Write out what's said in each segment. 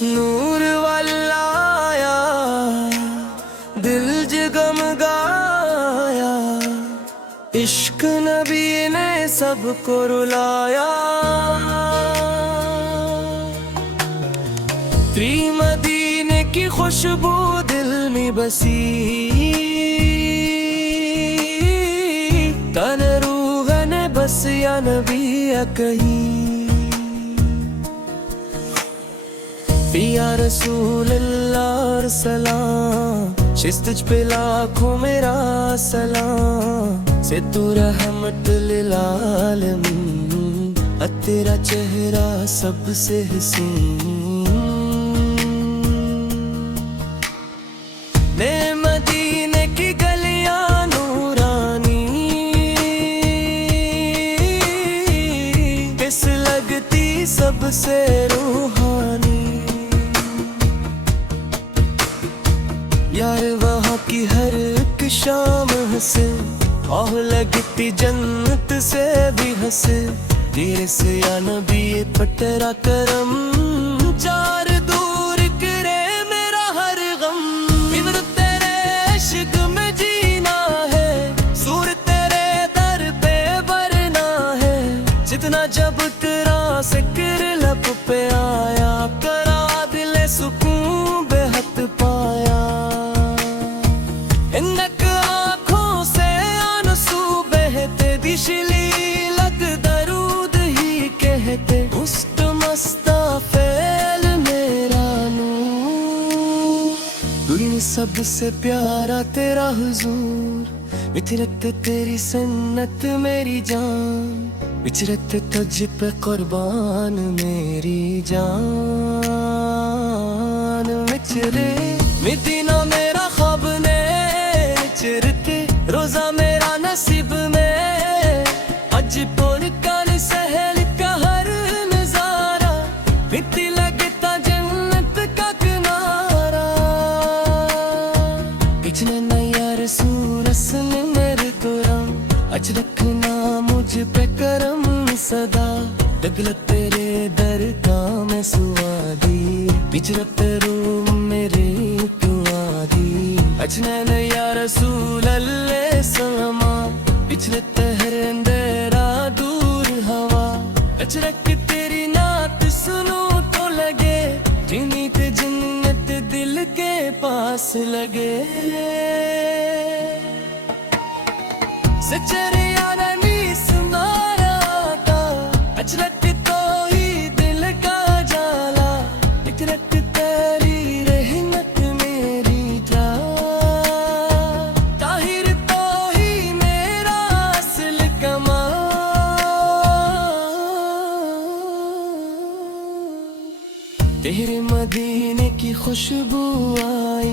नूर वाला आया, दिल जगमगाया, इश्क नबी ने सबको रुलाया। तेरी मदीने की खुशबू दिल में बसी, तन रूह ने बस या नबी कहीं। या रसूल अल्लाह सलाम, शिस्त तुझ पे लाखों मेरा सलाम। से तू रहमत लिल आलमीन, तेरा चेहरा सबसे हसीन। ने मदीने की गलियां नूरानी, किस लगती सबसे रूहानी। यार वहाँ की हर एक शाम हंसे, आह लगती जन्नत से भी हंसे। तेरे से या नबी पटरा करम, चार दूर करे मेरा हर गम। बिन तेरे इश्क में जीना है, सूर तेरे दर पे भरना है। जितना जब तेरा जिक्र लब पे आया, करा दिले सुकून बेहद पाया। इनक आँखों से आंसू बहते, दिशली लग दरूद ही कहते। मुस्त मस्ता फैल मेरा नूर, दुनिया सबसे प्यारा तेरा हुजूर। विचरत तेरी सन्नत मेरी जान, विचरत तुझ पे कुर्बान मेरी जान। विचरे मदीना मेरा ख्वाब ने चिरते, रोजा मेरा नसीब में। अज पुर कल सहल का हर नजारा, बीती लगता जन्नत का किनारा। पिछले नैया रसूल ने मेरे दुरान, अज रखना मुझ पे करम सदा। दगल तेरे दर का मैं सुआदी, पिछरत रूम मेरे तुआदी। अजनैन या रसूल अल्लाह समा, पिछले तहर अंधेरा दूर हवा। अचरक तेरी नात सुनो तो लगे, जिन्नीत जन्नत दिल के पास लगे। सचरिया नबी सुनारा था, अचरक तो ही दिल का जाला। इकरत तेरी रहमत मेरी जा, ताहिर तो ही मेरा असल कमा। तेरे मदीने की खुशबू आई,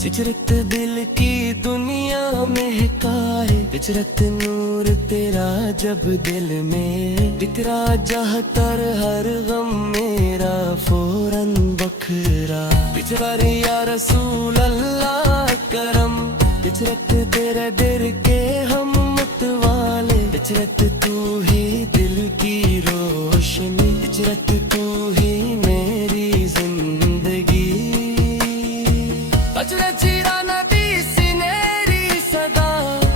चिचरत दिल की दुनिया महकाए। चिचरत नूर तेरा जब दिल में बिखरा, जाहतर हर गम मेरा फौरन बखरा। पिछवार या रसूल अल्लाह करम, चिचरत तेरे दिल के हम मतवाले। चिचरत तू ही दिल की रोशनी, चिचरत तू ही मेरी जिंदगी। चीरा नबी सिनेरी सदा,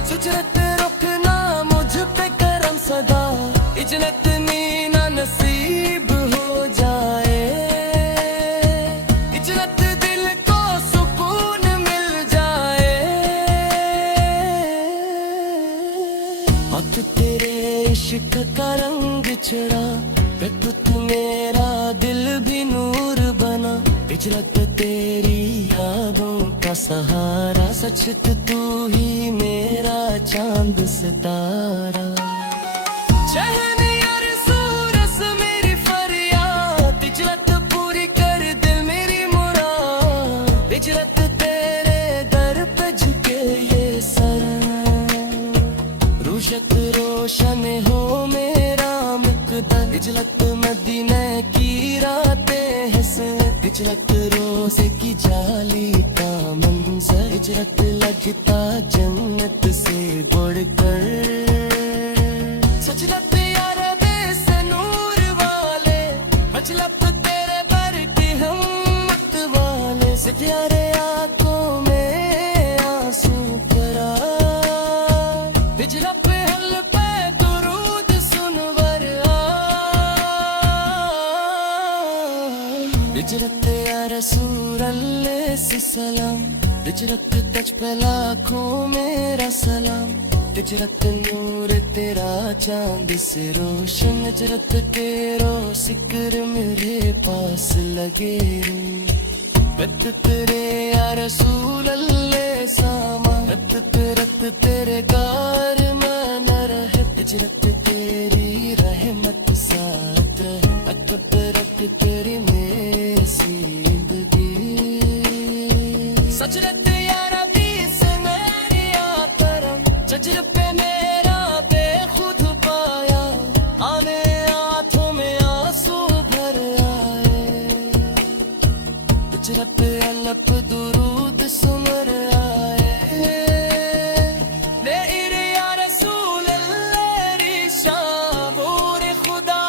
सुचरत रुकना मुझ पे करम सदा। इजनत नीना नसीब हो जाए, इजनत दिल को सुकून मिल जाए। अब तेरे इश्क का रंग चढ़ा, तू मेरा दिल भी नूर बना। हिजरत तेरी यादों का सहारा, सच तू ही मेरा चांद सितारा। शहन या रसूल मेरी फरियाद, हिजरत पूरी कर दिल मेरी मुराद। हिजरत तेरे दर पे झुके ये सर, रोशक रोशन हो मेरा मुक़द्दर। हिजरत मदीने की रातें हंसे, हिजरत रोज़े की जाली का मंजर। हिजरत लगता जन्नत से बढ़कर, सचलत यार देश नूर वाले। मचलत तेरे पर के हम यारे आंखों में आंसू भरा, हिजरत पे हल पे दुरूद सुनवर आ, हिजरत या रसूल अल्लाह से सलाम, हिजरत तज पे लाखों मेरा सलाम, हिजरत नूर तेरा चांद से रोशन, हिजरत तेरो सिक्र मेरे पास लगे रत तेरे या रसूल अल्लाह सामा, रत तेरे गार में न रहे, हिजरत तेरी रहमत साथ रहे, रत तेरी मेरी जिंदगी, सजरत या रबी से मेरी आतरम, जजर पे मेरा बेखुद पाया, आने आंखों में आंसू भर आए, हिजरत पे अलप दुरूद सुमर आए, ले इरे या रसूल अल्लाह रिशान बोरे खुदा,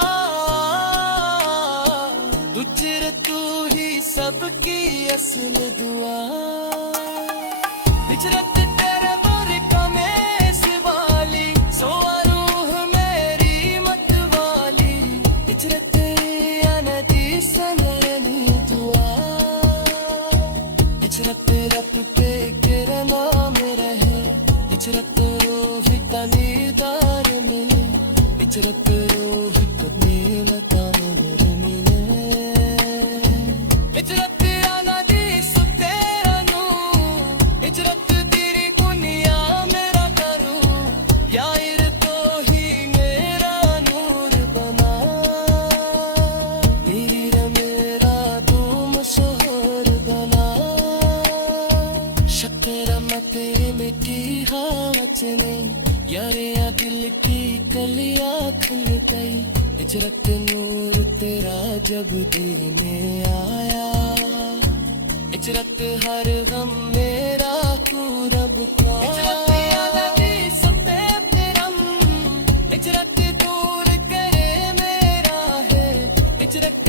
तुझे तू ही सबकी असल दुआ, हिजरत तेरे बुरका में सिवाली, सो रूह मेरी मत वाली, हिजरत या नदी सनरनी दुआ, हिजरत रब पे तेरा नाम रहे, हिजरत रूह तमीदार मिले, हिजरत रूह कबील तान मिले, हिजरत या नदी सब तेरा नूर, हिजरत तेरी दुनिया मेरा करूं, यार तो ही मेरा नूर बना, मेरा मेरा तू मशहूर बना, शक्कर मैं तेरे मिट्टी हवा चले, यारे या दिल की कलियां खुल गई, हिजरत नूर तेरा जब देने आया, हिजरत हर गम मेरा रब का, हिजरत या नबी सब पे तेरम, हिजरत दूर करे मेरा है, हिजरत